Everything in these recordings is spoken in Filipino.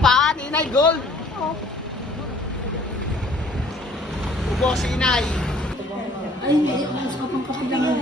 pa, Ninay Gold. Ubo si Inay. Ay, hindi. Mas kapang kapaglangan.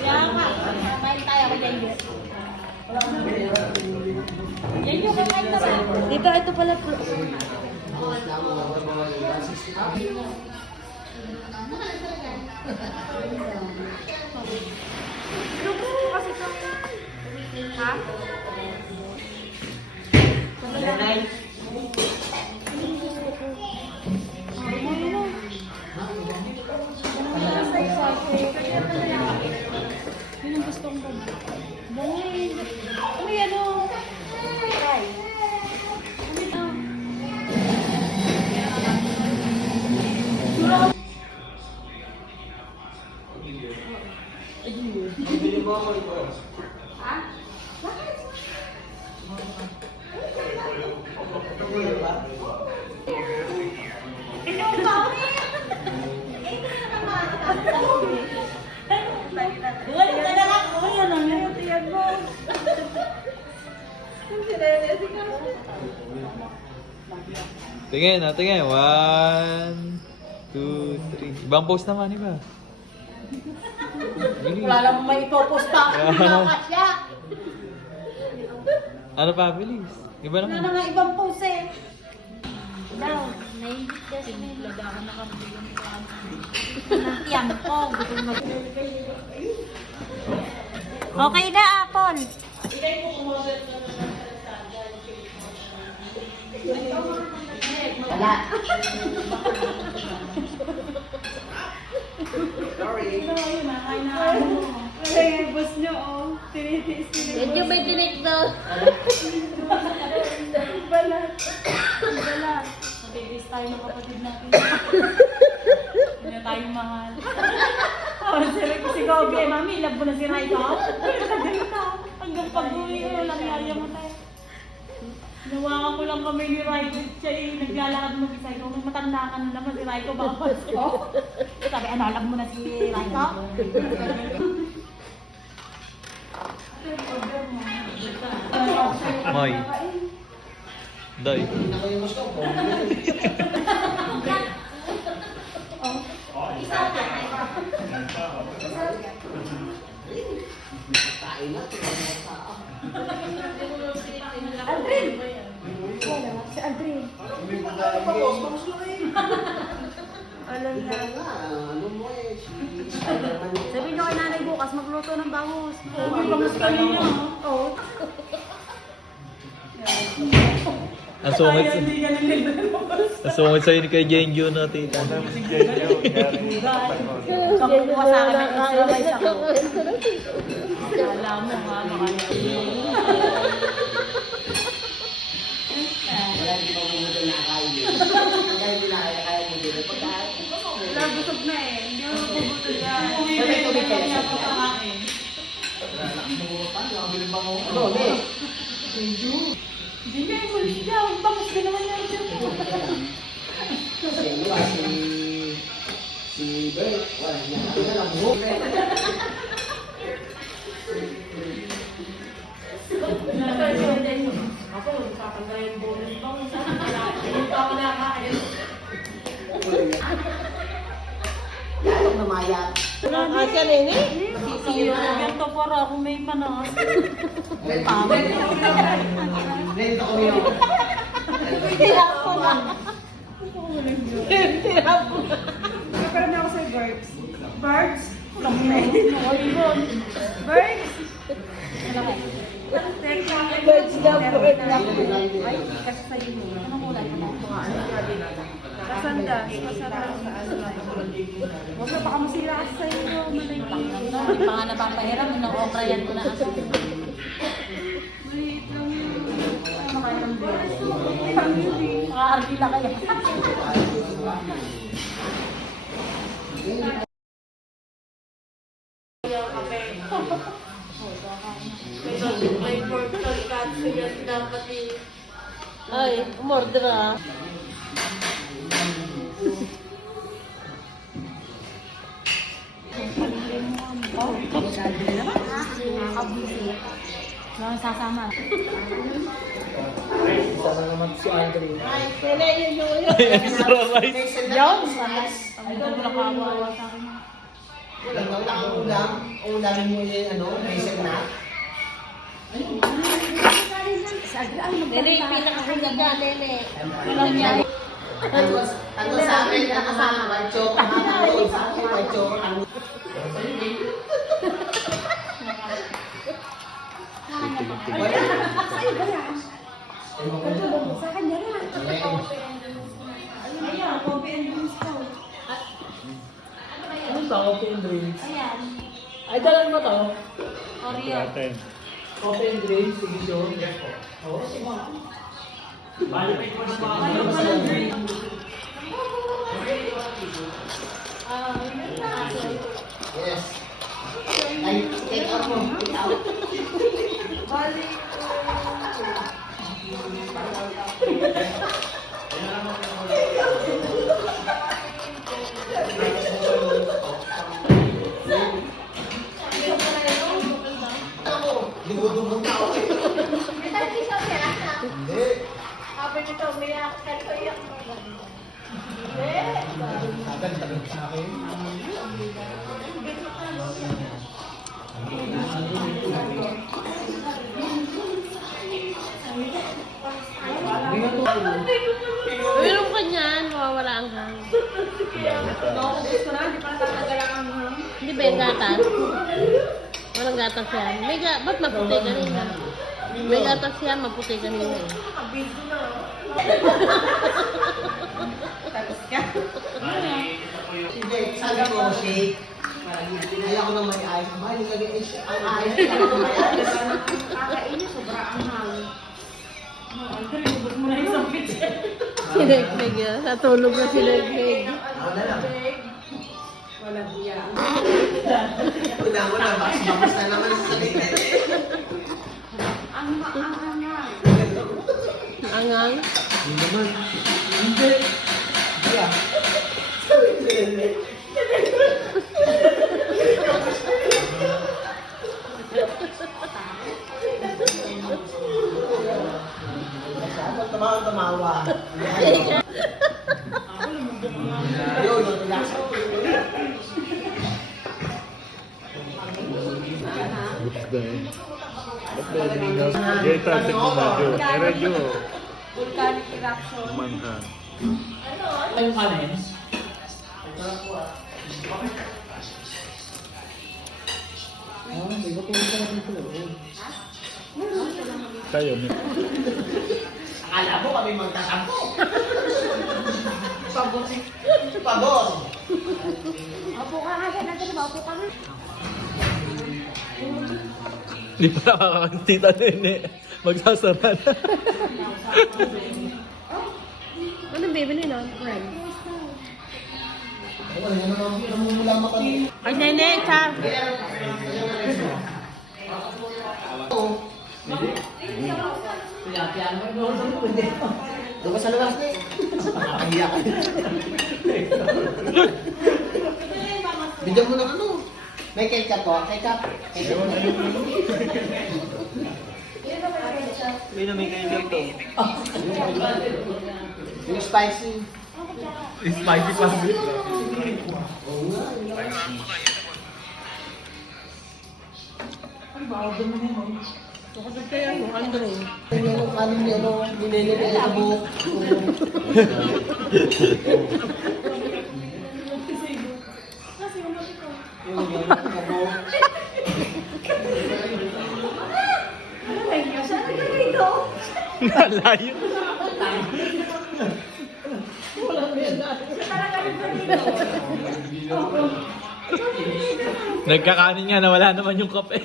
Kaya nga, kain tayo kay Jenyo. Jenyo, kakain na ba? Dito, ito pala. Ha? Inay. Yun ang gusto kong ganda. Bangay. Uy, ano? Try. Buwan ka na lang. Uy, ano nga? Tiyan mo. Tingin, tingin. 1, 2, 3. Ibang post naman, iba. Bilis. Wala lang may ipopost pa. Nakakasya. Ano pa, bilis. Iba Wala naman. na nga ibang post eh. Daw, naibig kasi may lagakan na kami yung tiyan ko. Okay na, Apple. Wala. Sorry. Yan yung may tinik daw. Balat. Mabibis tayo ng kapatid natin. Hindi na tayo mahal. Si Gobi, mami, love mo na si Raika. Hanggang pag-uwi ko lang yaya mo tayo. Nawakan ko lang kami ni Raiko. Siya naglalakad mo si Raiko. May matanda ka na naman si Raiko. Bakit? Sabi, ano, love mo na si Raiko? Moy. Doy. Aldrin! Wala. Si Aldrin. Alam na. Sabihin nyo kay nanay bukas, magluto ng bangus. May bangus kanina. Oo. Ang sungit, Hindi ka nang nilabas. ang sungit sa'yo ni kay Jenjo na tita. Kakuha sa akin ng extra rice ako. Alam mo ha, baka Wala, hindi pa bumutol na kain. Kaya hindi na kaya bumutol. Pagkain. Busog na eh. Hindi ako bubutol yan. Tubig ka lang. Ano, ne? Hindi niya imulis niya. Ang bangus ka naman yan. Si Bert, wala niya. Ito na lang buhok. Ako, magkakanda yung bonus bangus. Hindi pa ako nakakain. Lalong namaya. Asya nene? Sisiro na ganito para ako may manas. Tama. Lento ko yun. Tirap ko na. Tirap ko na. Nagkaroon ako sa birds. Birds? Birds? Birds daw, birds na. Ay, kasi sa'yo mo. Anong kulay mo? Kasanda. Masarap sa ano. Huwag na, baka masira ka sa'yo. Hindi pa nga napapahiram. Nung okra yan ko na aso. Maliit lang yun. Ano kaya ng birds? Makaargila kaya. May portal cuts yan dapat eh. Ay, umorder na. Wala nang sasama. Sana naman si Andre. Extra rice. Yung? Ang ito wala kawawa sa akin. Ulam mo yung ano, basic na. Nene, pinakakulit na, Nene. Walang yan. Ano sa akin, nakasama, white choke, nakakawin sa akin, white choke, ang... Sa kanya na. Ayan, coffee and juice daw. Ano ba, coffee and drinks? Ayan. Ay, dalan mo to? Oreo. Coffee and drinks, sige yun. Oo, sige. Yes. Ay, take out mo. Take out. Dugo-dugo na ako. Hindi. Tagal-tagal sa akin. Meron ka niyan, mawawala ang hang. Hindi ba yung gatas? Walang gatas yan. Ba't maputi kanina? May gatas yan, maputi kanina eh. Hindi, sabi ko, shake. Ayaw ko na may ice. Mahal, nilagay ang ice. Ayaw ko may ice. Andre, ubos mo na isang pitch. Si Legleg yan. Natulog na si Legleg. Ako na lang. Una ko na, bakas na naman sa salita. Angang. Hindi naman. Hindi. Hindi ah. Tumawa. Ayun, relax. Volcanic eruption. Ayun kanin. Kayo, Akala mo kami magkasampo. Pabor. Pabor. Opo ka nga, natin ba? Opo ka nga. Hindi pa nakakakita Nene. Magsasara na. Anong bibili na? Friend. Wala na naman, namumula mo kami. Ay, Nene, Char. Doon ka sa labas na eh. Nakakahiya ka. Bigyan mo ng ano. May ketchup po. Ketchup. May na may kayo to. Yung spicy. Spicy pa. Oo nga. Kaya mo, Andre. Yung kanin niya, no? Ninilipin sa buhok. Yung nililipin sa buhok. Nalayo. Nagkakanin nga na wala naman yung kape.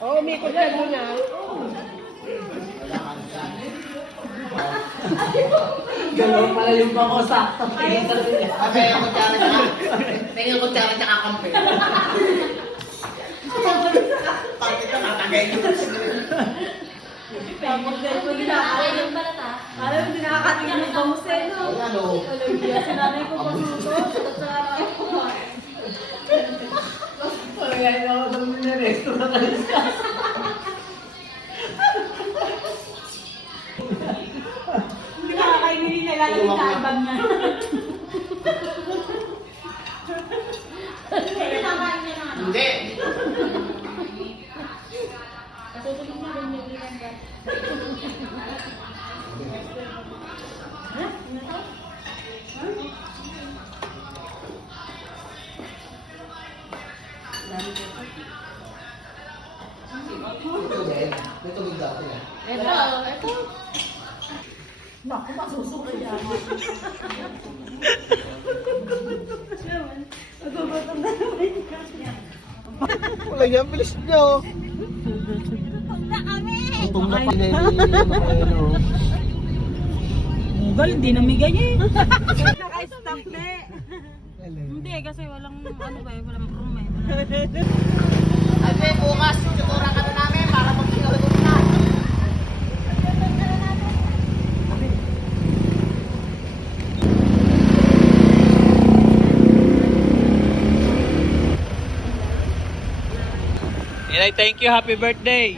Oo, may kutsara mo na. Gano'n pala yung bako sakto. Tingin ko tsara tsaka kampe. Bakit na katagay yun? Tapos dahil ko dinakain. Alam mo, dinakatingin ng bangusay, no? Ano? Sinanay ko pa suso. At sa ako. Parang yan ako sa mga resto na kalis ka. Ito din. May tubig daw sila. Ito. Naku, masusuka yan. Nagugutom na naman yan. Wala yan, bilis nyo. Na kami! Gutom na pa nila. Mugal, hindi namigay eh. Naka-stop na eh. Hindi, kasi walang ano ba eh, walang room eh. Ay, bukas, tutura ka na namin para mag-sinulog na. Inay, thank you. Happy birthday.